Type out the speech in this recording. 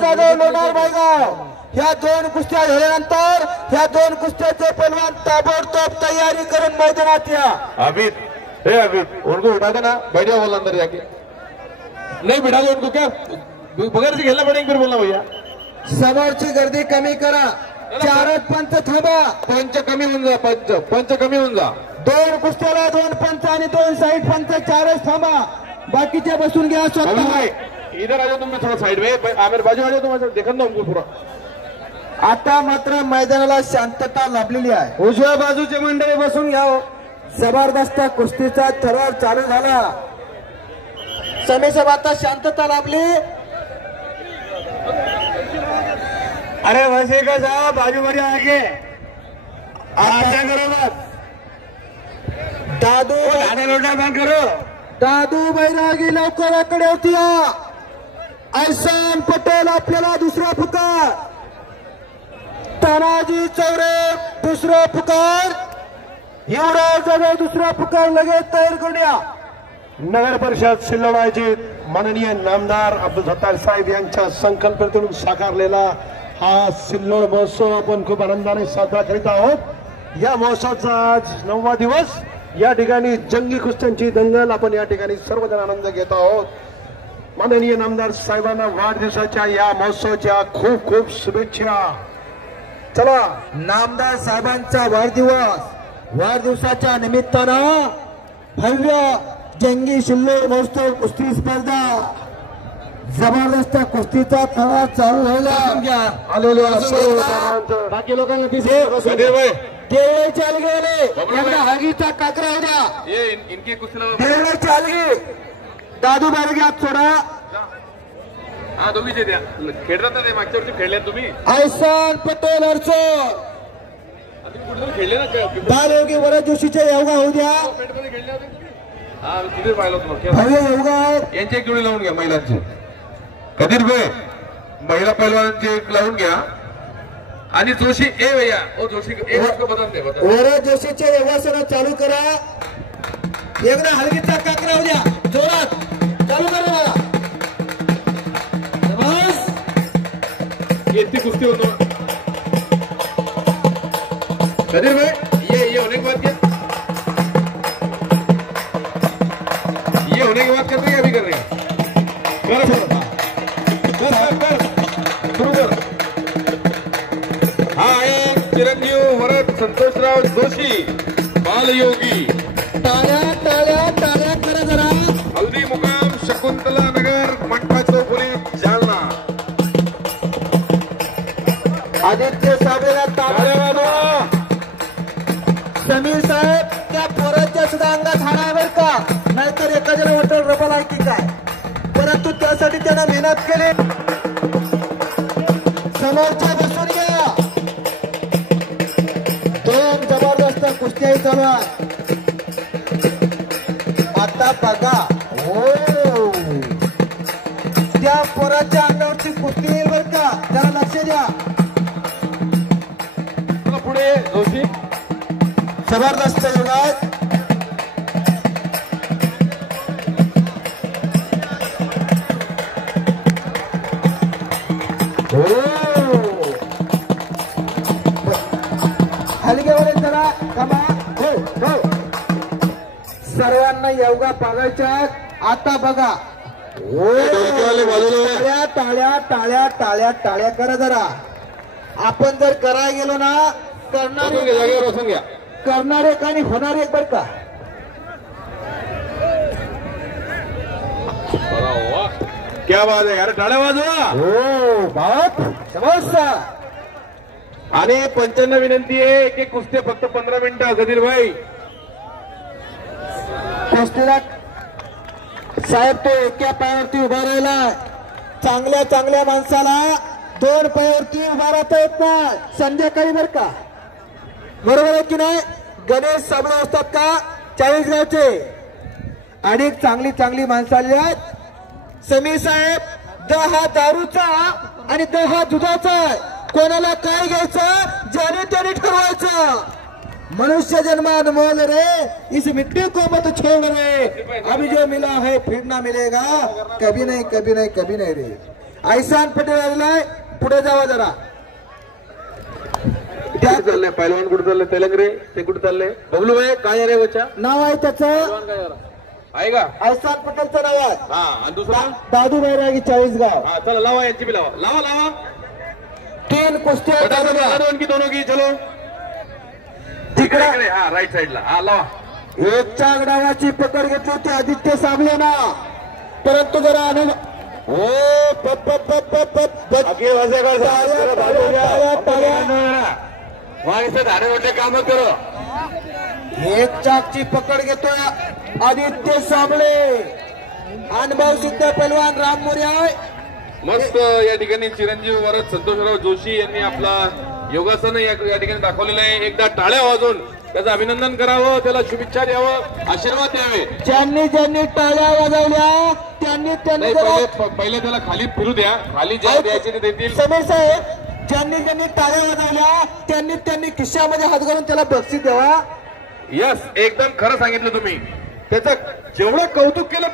जाधव लोणार बायगाव ह्या दोन कुस्त्या झाल्यानंतर ह्या दोन कुस्त्याचे पैलवान ताबडतोब तयारी करून मैदानात या। अमित हे अमित उनको उठा देना, बैठ जाओ बोल अंदर जाके। नहीं बिठा दो उनको, क्या बगैर से खेलना पड़ेगा फिर बोलना भैया। समोरची गर्दी कमी करा, चारच पंच थांबा, पंच कमी होऊन जा, पंच कमी होऊन जा। दोन कुस्त्याला दोन पंच आणि दोन साईड पंच, चारच थांबा, बाकीचे बसून घ्या स्वतः। इधर आ जाओ तुम, थोड़ा साइड में आमिर बाजू आ जाओ, तुम देखा ना उनको पूरा। आता मात्र मैदानाला शांतता लाभलेली आहे, उजव्या बाजूचे मंडळी बसून घ्या। जबरदस्त कुस्तीचा थरार चालू झाला, समेसम आता शांतता लाभली। अरे वैसे का साहब बाजू बड़ी आगे आशा करो मत, दादू लोटा बंद करो, दादू बैरागी लवकराकडे होती। ऐसान पटेल आपल्याला दुसरा पुकार, तानाजी चौरे दुसरा पुकार, युवराज जाधव दुसरा पुकार लगेच तयार करूया। नगर परिषद सिल्लोडचे माननीय नामदार अब्दुल सत्तार साहेब यांच्या संकल्पनेतून साकारलेला हा सिल्लोड महोत्सव आपण खूप आनंदाने साजरा करीत आहोत। या महोत्सवाचा आज 9वा दिवस, या ठिकाणी जंगी कुस्त्यांची दंगल आपण या ठिकाणी सर्वजण आनंद घेत आहोत। माननीय नामदार साहेबांना वाढदिवसाच्या या महोत्सवाच्या खूप खूप शुभेच्छा। चला, नामदार साहेबांचा वाढदिवसाच्या निमित्तानं भव्य जंगी सिल्लोड महोत्सव कुस्ती स्पर्धा, जबरदस्त कुस्तीचा थरार चालू झाला। आलेलो बाकी लोकांना देवळे चाल गेले, एकदा हागीचा काकरा होत्या, इनके कुस्तीला देवळे चाल गे, दादू बारगे हात सोडा। हा दोघीचे द्या, खेळतात ना ते, मागच्या वर्षी खेळले तुम्ही। ऐसान पटेल अर्चो कुठे खेळले ना, बालयोगी वरद जोशीचे योगा होऊ द्या, पेटमध्ये खेळले होते तुम्ही। हा तिथे पाहिलं तुम्हाला, भव्य योगा यांची एक जोडी लावून घ्या महिलांची। कधीर भाई महिला पैलवानांची एक लावून घ्या, आणि जोशी ए भैया ओ जोशी ए उसको बदल दे, वरद जोशीचे योगासन चालू करा। एकदा हलगीचा काकरा होऊ द्या, जोरात चालू करा मला। बस येती कुस्ती होतो। कधीर भाई ये होने के बाद क्या, ये होने के बाद कर रहे हैं, अभी कर रहे हैं, शुरू कर। हा आहे चिरंजीव वरद संतोषराव जोशी बालयोगी। टाळ्या टाळ्या टाळ्या करा जरा। हल्दी मुकाम शकुंतला नगर मंठा चौफुली जालना। आदित्य साबळेला टाळ्या वाजवा। समीर साहेब त्या पोराच्या सुद्धा अंगात हाणावर का, नाहीतर एखाद्याला वाटेल रबल आहे की काय, परंतु त्यासाठी त्यानं मेहनत केली। समोरच्या बसून घ्या, दोन जबरदस्त कुस्त्या चालू आहे। आता बघा, हो त्या पोराच्या अंगावरची कुस्ती येईल बर का, जरा लक्ष द्या। पुढे जोशी जबरदस्त योगा, हलगेवर जरा कमा। हो सर्वांना योगा पागायच्या। आता बघा, टाळ्या टाळ्या टाळ्या टाळ्या टाळ्या करा जरा। आपण जर करायला गेलो ना, करणारे आणि होणारे बर का। क्या बात आहे यार, टाळ्या वाजवा। हो बाप समोसा। आणि पंचांना विनंती आहे की कुस्ती फक्त 15 मिनिटं। गदीर भाई कुस्तीला साहेब तो एका पायावरती उभा राहिला, चांगल्या चांगल्या माणसाला दोन पायावरती उभा राहता येत नाही संध्याकाळी बर का, बरोबर आहे की नाही। गणेश साबळे असतात का 40 गावचे, अनेक चांगली चांगली माणसं आली आहेत। समीर साहेब, दहा दारूचा आणि दहा दुधाचा, कोणाला काय घ्यायचं ज्याने त्याने ठरवायचं। मनुष्य जन्म अनमोल रे, इस मिट्टी को मत छोड़ रे, अभी जो मिला है फिर ना मिलेगा, कभी नहीं कभी नहीं कभी नहीं रे। ऐसान पटेल आलेलाय, पुढे जावा जरा. कुठे चाललंय पैलवान? कुठे चाललंय? तेलंगरे ते कुठे चाललंय? बबलू भाई काय रे बच्चा? नाव आहे त्याचं आहे का? ऐसान पटेलचं नाव आहे. हा आणि दुसरा दादू बैरागी 40गाव. हा चला लावा यांची बी लावा लावा लावा. 3 कुस्त्या दोन की दोनों की चलो तिकडे. हा राईट साईडला हा लावा. एकच्या डावाची पकड घेतली होती आदित्य साबले ना, परंतु जरा अनुभव हो पप पप पप पप पप धाडे मोठे काम करो. एक चाकची पकड घेतोय आदित्य साबळे. अनुभव सिद्ध पैलवान राम मोरे आहे. मस्त या ठिकाणी चिरंजीव वरद संतोषराव जोशी यांनी आपला योगासन या ठिकाणी दाखवलेलं आहे. एकदा टाळ्या वाजून त्याचं अभिनंदन करावं, त्याला शुभेच्छा द्यावं, आशीर्वाद द्यावे. ज्यांनी ज्यांनी टाळ्या वाजवल्या त्यांनी पहिले त्याला खाली फिरू द्या, खाली ज्या द्यायचे ते देतील. समीर साहेब, ज्यांनी ज्यांनी टाळ्या वाजवल्या त्यांनी त्यांनी खिशामध्ये हात घालून त्याला बक्षीस द्यावा. यस एकदम खरं सांगितलं तुम्ही. त्याचं जेवढं कौतुक केलं